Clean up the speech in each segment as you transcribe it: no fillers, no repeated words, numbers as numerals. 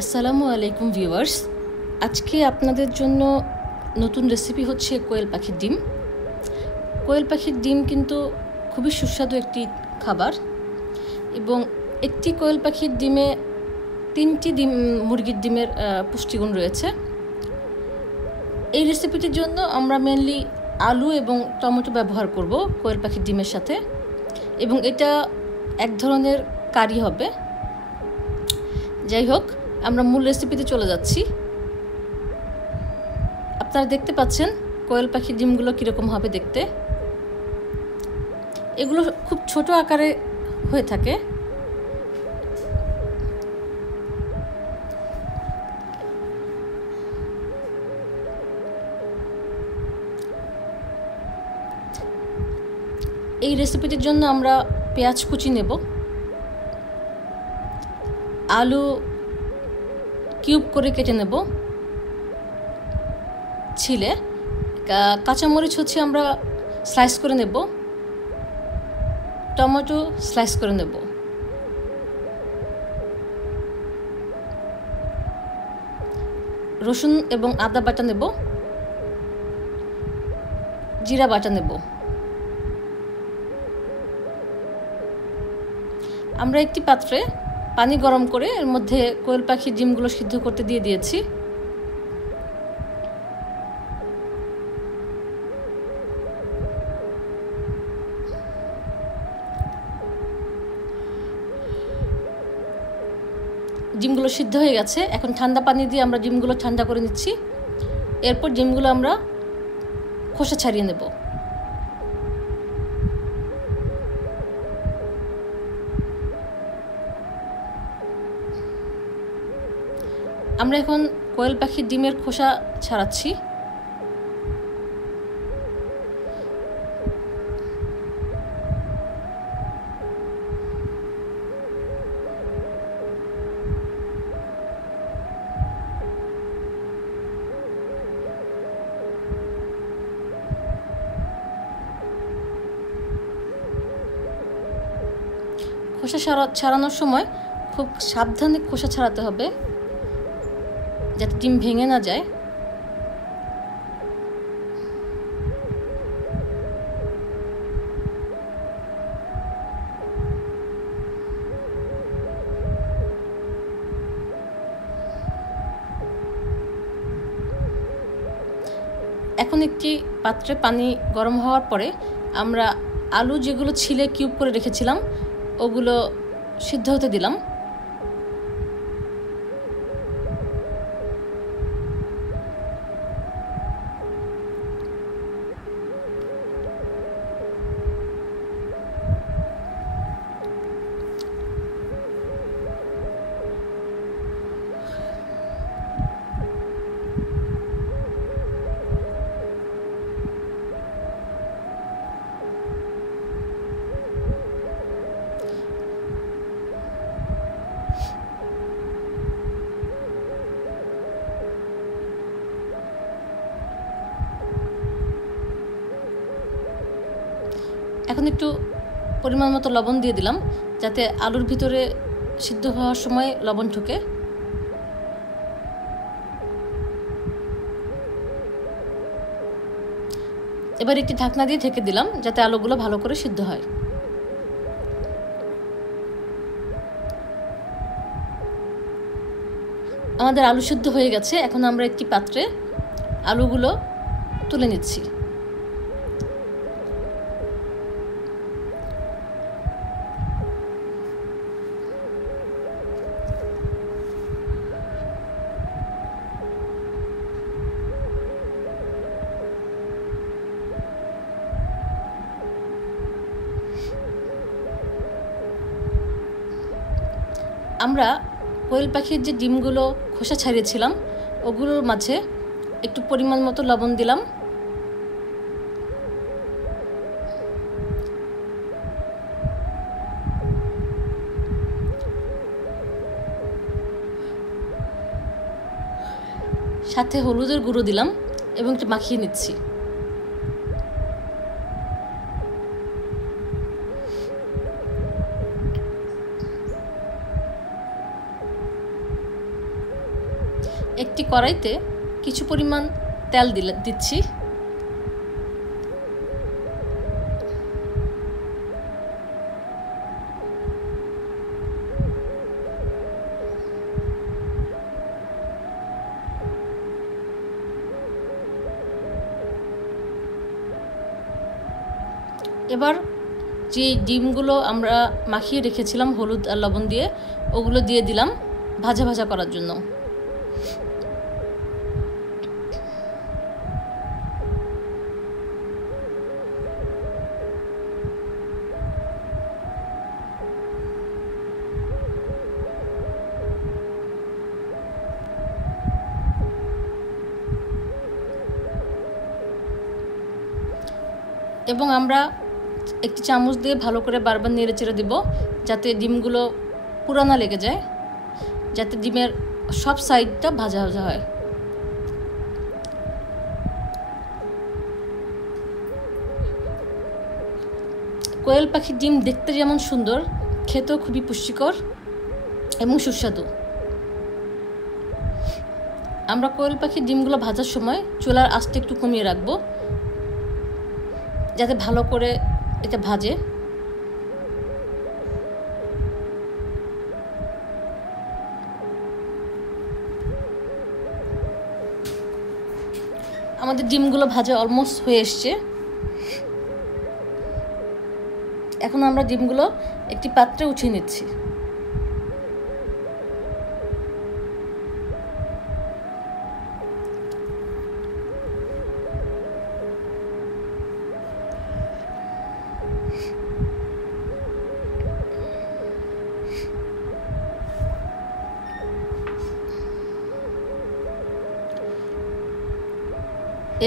আসসালামু আলাইকুম ভিউয়ার্স। আজকে আপনাদের জন্য নতুন রেসিপি হচ্ছে কোয়েল পাখির ডিম। কোয়েল পাখির ডিম কিন্তু খুবই সুস্বাদু একটি খাবার এবং একটি কোয়েল পাখির ডিমে 3টি মুরগির ডিমের পুষ্টিগুণ রয়েছে। এই রেসিপিটির জন্য আমরা মেনলি আলু এবং টমেটো ব্যবহার করব কোয়েল পাখির ডিমের সাথে, এবং এটা এক ধরনের কারি হবে। যাই হোক, আমরা মূল রেসিপিতে চলে যাচ্ছি। আপনারা দেখতে পাচ্ছেন কোয়েল পাখির ডিমগুলো কীরকম হবে দেখতে। এগুলো খুব ছোট আকারে হয়ে থাকে। এই রেসিপিটির জন্য আমরা পেঁয়াজ কুচি নেব, আলু কিউব করে কেটে নেব ছিলে, কাঁচামরিচ হচ্ছে আমরা স্লাইস করে নেব, টমেটো স্লাইস করে নেব, রসুন এবং আদা বাটা নেব, জিরা বাটা নেব। আমরা একটি পাত্রে পানি গরম করে এর মধ্যে কোয়েল পাখির ডিমগুলো সিদ্ধ করতে দিয়ে দিয়েছি। ডিমগুলো সিদ্ধ হয়ে গেছে। এখন ঠান্ডা পানি দিয়ে আমরা ডিমগুলো ঠান্ডা করে নিচ্ছি। এরপর ডিমগুলো আমরা খোসা ছাড়িয়ে নেব। আমরা এখন কোয়েল পাখির ডিমের খোসা ছাড়াচ্ছি। খোসা ছাড়ানোর সময় খুব সাবধানে খোসা ছাড়াতে হবে, যাতে ডিম ভেঙে না যায়। এখন একটি পাত্রে পানি গরম হওয়ার পরে আমরা আলু যেগুলো ছিলে কিউব করে রেখেছিলাম ওগুলো সিদ্ধ হতে দিলাম। এখন একটু পরিমাণ মতো লবণ দিয়ে দিলাম, যাতে আলুর ভিতরে সিদ্ধ হওয়ার সময় লবণ ঢোকে। এবার একটি ঢাকনা দিয়ে ঢেকে দিলাম, যাতে আলুগুলো ভালো করে সিদ্ধ হয়। আমাদের আলু সিদ্ধ হয়ে গেছে। এখন আমরা একটি পাত্রে আলুগুলো তুলে নিচ্ছি। আমরা কোয়েল পাখির যে ডিমগুলো খোসা ছাড়িয়েছিলাম ওগুলোর মাঝে একটু পরিমাণ মতো লবণ দিলাম, সাথে হলুদের গুঁড়ো দিলাম এবং একটু মাখিয়ে নিচ্ছি। একটি কড়াইতে কিছু পরিমাণ তেল দিচ্ছি। এবার যে ডিমগুলো আমরা মাখিয়ে রেখেছিলাম হলুদ আর লবণ দিয়ে, ওগুলো দিয়ে দিলাম ভাজা ভাজা করার জন্য। এবং আমরা একটি চামচ দিয়ে ভালো করে বারবার নেড়ে চেড়ে দেব, যাতে ডিমগুলো পুরো না লেগে যায়, যাতে ডিমের সব সাইডটা ভাজা ভাজা হয়। কোয়েল পাখির ডিম দেখতে যেমন সুন্দর, খেতেও খুবই পুষ্টিকর এবং সুস্বাদু। আমরা কোয়েল পাখির ডিমগুলো ভাজার সময় চুলার আঁচটা একটু কমিয়ে রাখবো, যাতে ভালো করে এটা ভাজে। আমাদের ডিমগুলো ভাজা অলমোস্ট হয়ে এসছে। এখন আমরা ডিমগুলো একটি পাত্রে উঠিয়ে নিচ্ছি।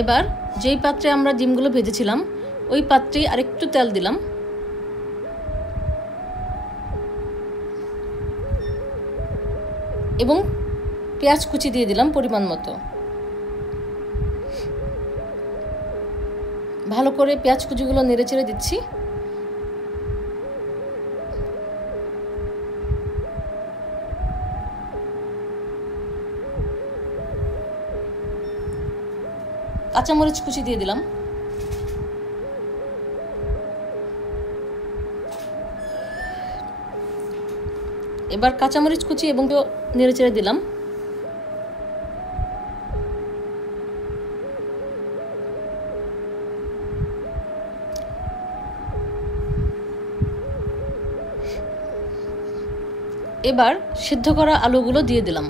এবার যেই পাত্রে আমরা ডিমগুলো ভেজেছিলাম ওই পাত্রেই আরেকটু তেল দিলাম এবং পেঁয়াজ কুচি দিয়ে দিলাম পরিমাণ মতো। ভালো করে পেঁয়াজ কুচিগুলো নেড়ে চেড়ে দিচ্ছি। কাঁচামরিচ কুচি দিয়ে দিলাম। এবার কাঁচামরিচ কুচি এবং নেড়ে চেড়ে দিলাম। এবার সিদ্ধ করা আলুগুলো দিয়ে দিলাম।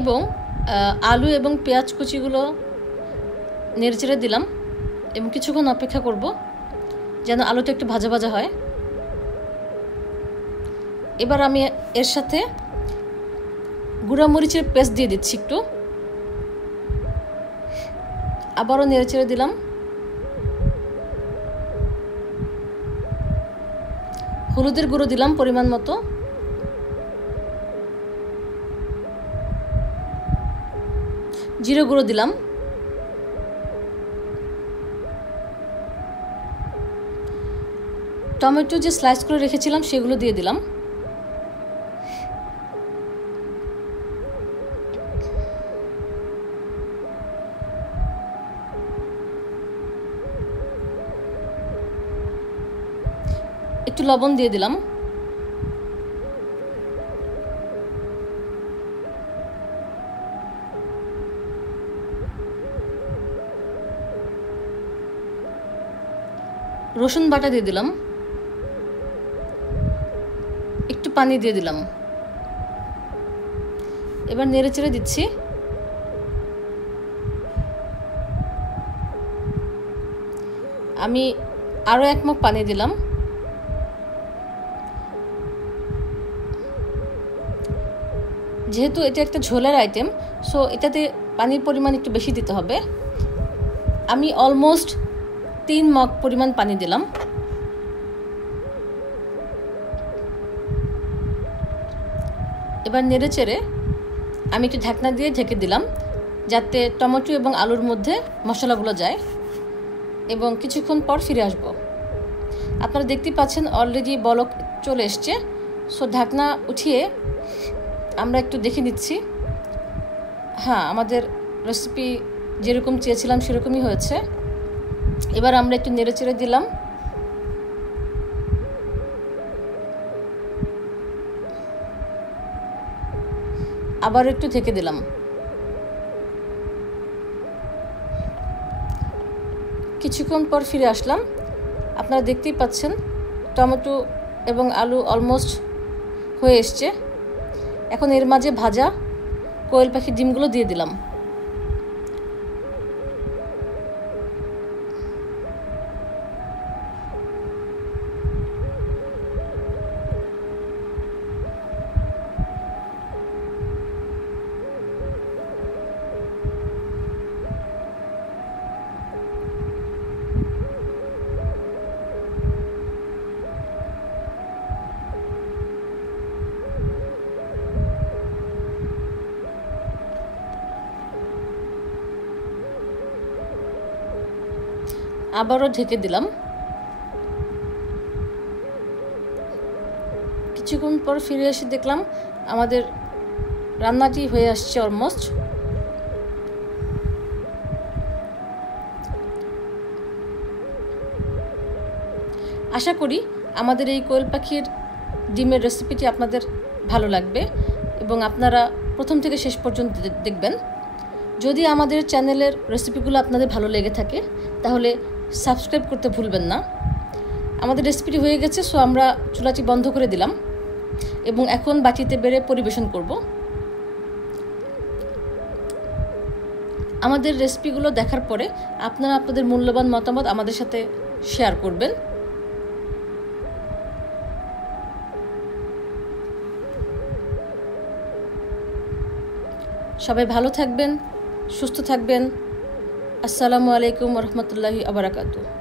এবং আলু এবং পেঁয়াজ কুচিগুলো নেড়েচেড়ে দিলাম এবং কিছুক্ষণ অপেক্ষা করব যেন আলুটা একটু ভাজা ভাজা হয়। এবার আমি এর সাথে গুঁড়া মরিচের পেস্ট দিয়ে দিচ্ছি একটু, আবারও নেড়েচেড়ে দিলাম। হলুদের গুঁড়ো দিলাম পরিমাণ মতো, জিরে গুঁড়ো দিলাম, টমেটো যে স্লাইস করে রেখেছিলাম সেগুলো দিয়ে দিলাম। একটু লবণ দিয়ে দিলাম। রসুন বাটা দিয়ে দিলাম, একটু পানি দিয়ে দিলাম। এবার নেড়ে চেড়ে দিচ্ছি। আমি আরও 1 মগ পানি দিলাম। যেহেতু এটা একটা ঝোলের আইটেম, সো এটাতে পানির পরিমাণ একটু বেশি দিতে হবে। আমি অলমোস্ট 3 মগ পরিমাণ পানি দিলাম। এবার নেড়ে চেড়ে আমি একটু ঢাকনা দিয়ে ঢেকে দিলাম যাতে টমেটো এবং আলুর মধ্যে মশলাগুলো যায়, এবং কিছুক্ষণ পর ফিরে আসব। আপনারা দেখতে পাচ্ছেন অলরেডি বলক চলে এসছে। সো ঢাকনা উঠিয়ে আমরা একটু দেখে নিচ্ছি। হ্যাঁ, আমাদের রেসিপি যেরকম চেয়েছিলাম সেরকমই হয়েছে। এবার আমরা একটু নেড়েচেড়ে দিলাম। আবার একটু ঢেকে দিলাম। কিছুক্ষণ পর ফিরে আসলাম। আপনারা দেখতেই পাচ্ছেন টমেটো এবং আলু অলমোস্ট হয়ে এসছে। এখন এর মাঝে ভাজা কোয়েল পাখির ডিমগুলো দিয়ে দিলাম। আবারও ঢেকে দিলাম। কিছুক্ষণ পর ফিরে এসে দেখলাম আমাদের রান্নাটি হয়ে আসছে অলমোস্ট। আশা করি আমাদের এই কোয়েল পাখির ডিমের রেসিপিটি আপনাদের ভালো লাগবে এবং আপনারা প্রথম থেকে শেষ পর্যন্ত দেখবেন। যদি আমাদের চ্যানেলের রেসিপিগুলো আপনাদের ভালো লেগে থাকে তাহলে সাবস্ক্রাইব করতে ভুলবেন না। আমাদের রেসিপিটি হয়ে গেছে, সো আমরা চুলাটি বন্ধ করে দিলাম এবং এখন বাটিতে বেড়ে পরিবেশন করব। আমাদের রেসিপিগুলো দেখার পরে আপনারা আপনাদের মূল্যবান মতামত আমাদের সাথে শেয়ার করবেন। সবাই ভালো থাকবেন, সুস্থ থাকবেন। আসসালামু আলাইকুম ওয়া রাহমাতুল্লাহি ওয়া বারাকাতুহু।